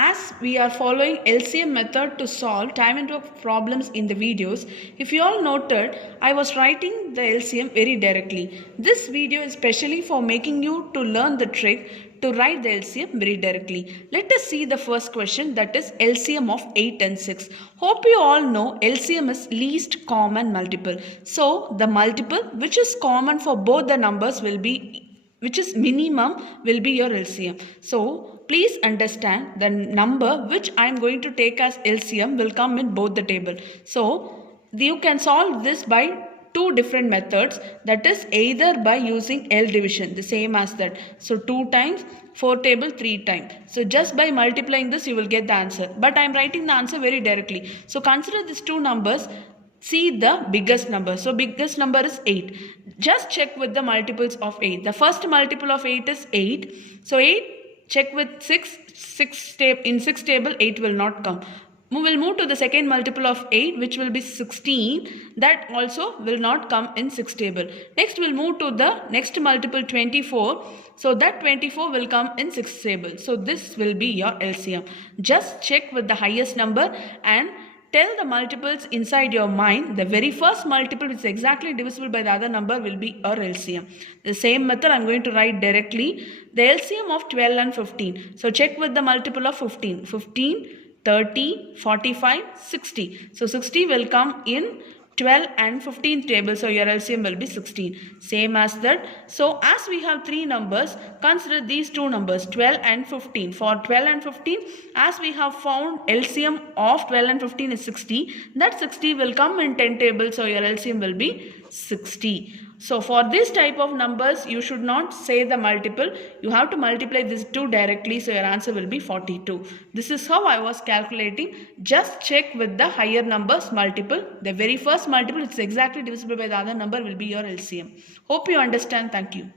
As we are following LCM method to solve time and work problems in the videos, if you all noted, I was writing the LCM very directly. This video is specially for making you to learn the trick to write the LCM very directly. Let us see the first question, that is LCM of 8 and 6. Hope you all know LCM is least common multiple. So the multiple which is common for both the numbers will be, which is minimum, will be your LCM. So please understand the number which I am going to take as LCM will come in both the table. So you can solve this by two different methods, that is either by using L division, the same as that. So 2 times 4 table 3 times. So just by multiplying this you will get the answer. But I am writing the answer very directly. So consider these two numbers. See the biggest number. So biggest number is 8. Just check with the multiples of 8. The first multiple of 8 is 8. So 8, check with 6. In 6 table 8 will not come. We will move to the second multiple of 8, which will be 16. That also will not come in 6 table. Next we'll move to the next multiple 24. So that 24 will come in 6 table. So this will be your LCM. Just check with the highest number and tell the multiples inside your mind. The very first multiple which is exactly divisible by the other number will be our LCM. The same method I am going to write directly. The LCM of 12 and 15. So check with the multiple of 15. 15, 30, 45, 60. So 60 will come in 12 and 15 table. So your LCM will be 16. Same as that. So as we have three numbers, consider these two numbers 12 and 15. For 12 and 15, as we have found LCM of 12 and 15 is 60. That 60 will come in 10 table. So your LCM will be 60. So for this type of numbers, you should not say the multiple. You have to multiply these two directly. So your answer will be 42. This is how I was calculating. Just check with the higher numbers multiple. The very first multiple, it's exactly divisible by the other number, will be your LCM. Hope you understand. Thank you.